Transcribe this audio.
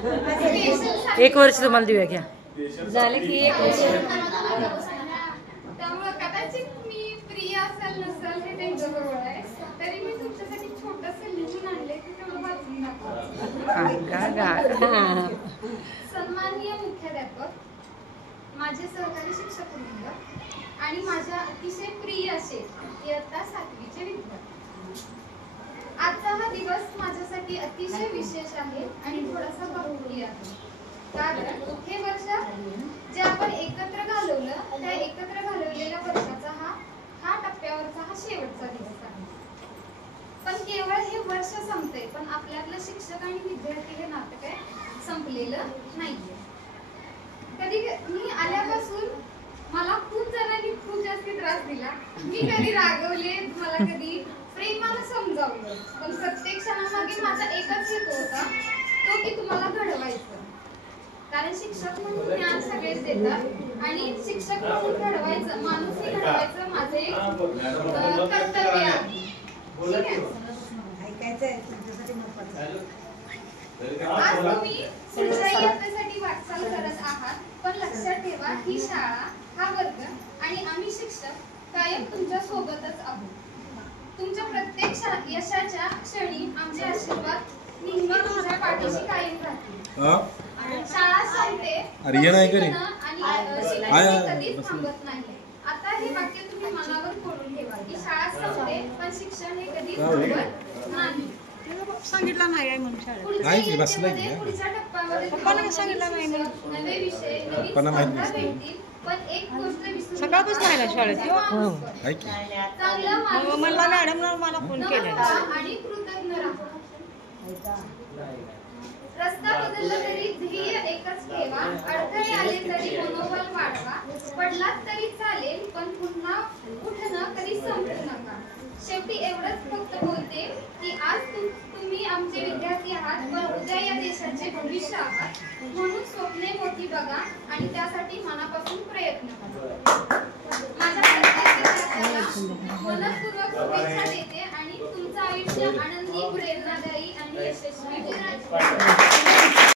1 वर्ष तुम्हाला देऊया घ्या. झालं की 1 वर्ष. त्यामुळे कदाचित मी प्रिय असेल नसेल हे त्यांच्या जवळ आहे, तरी मी तुमच्यासाठी छोटंसं लिहून आणले की तेवढं वाचून दाखवा. सन्माननीय मुख्याध्यापक, माझे सहकारी शिक्षक वृंद आणि माझ्या अतिशय प्रिय असे इयत्ता 7वीचे विद्यार्थी, आजचा हा दिवस माझ्यासाठी अतिशय विशेष आहे आणि थोडासा बहुमूल्य आहे. कारण हे वर्ष जे आपण एकत्र घालवलं, त्या एकत्र घालवलेल्या वर्षाचा हा टप्प्यावरचा हा शेवटचा दिवस आहे. पण केवळ हे वर्ष संपते, पण आपल्यातलं शिक्षक आणि विद्यार्थी हे नातं काय संपलेलं नाहीये. कधी मी आल्यापासून मला खूप जणांनी खूप जास्त त्रास दिला. मी कधी रागवले, मला कधी प्रेमानं समजावलं, पण प्रत्येक क्षणामागे माझा एकच हेतू होता, तो की तुम्हाला घडवायचं. कारण शिक्षक म्हणून ज्ञान सगळेच देतात आणि शिक्षक म्हणून घडवायचं, माणूसही घडवायचं माझं एक कर्तव्य आहे. आज तुम्ही पुढच्या इयत्तेसाठी वाटचाल करत आहात, पण लक्षात ठेवा, ही शाळा, हा वर्ग आणि आम्ही शिक्षक कायम तुमच्या सोबतच आहोत. तुमच्या प्रत्येक यशाच्या क्षणी आमचे आशीर्वाद नेहमी तुमच्या पाठीशी कायम राहतील. शाळा संपते आणि शिक्षण कधीच थांबत नाही. आता हे वाक्य तुम्ही मनावर कोरून ठेवा की शाळा संपते पण शिक्षण हे कधीच थांबत नाही. सांगितलं नाही म्हणून शाळेत पुढच्या टप्प्यामध्ये सांगितलं नाही, नवे विषय, नवीन स्पर्धा भेटतील, पण एक गोष्ट विसरू सकाळपासून आहे ना शाळेत. चांगलं मला मॅडम मला फोन केला आणि कृतज्ञ राहा. रस्ता बदलला तरी ध्येय एकच ठेवा, अडथळे आले तरी मनोबल वाढवा, पडलात तरी चालेल पण पुन्हा उठणं कधी संपू नका. शेवटी एवढंच फक्त बोलते की आज तुम्ही आमचे विद्यार्थी आहात, पण उद्या या देशाचे भविष्य आहात. म्हणून स्वप्ने मोठी बघा आणि त्यासाठी मनापासून प्रयत्न करा. माझ्या प्रत्येक विद्यार्थ्याला मनपूर्वक शुभेच्छा देते आणि तुमचं आयुष्य आनंदी, प्रेरणादायी आणि यशस्वी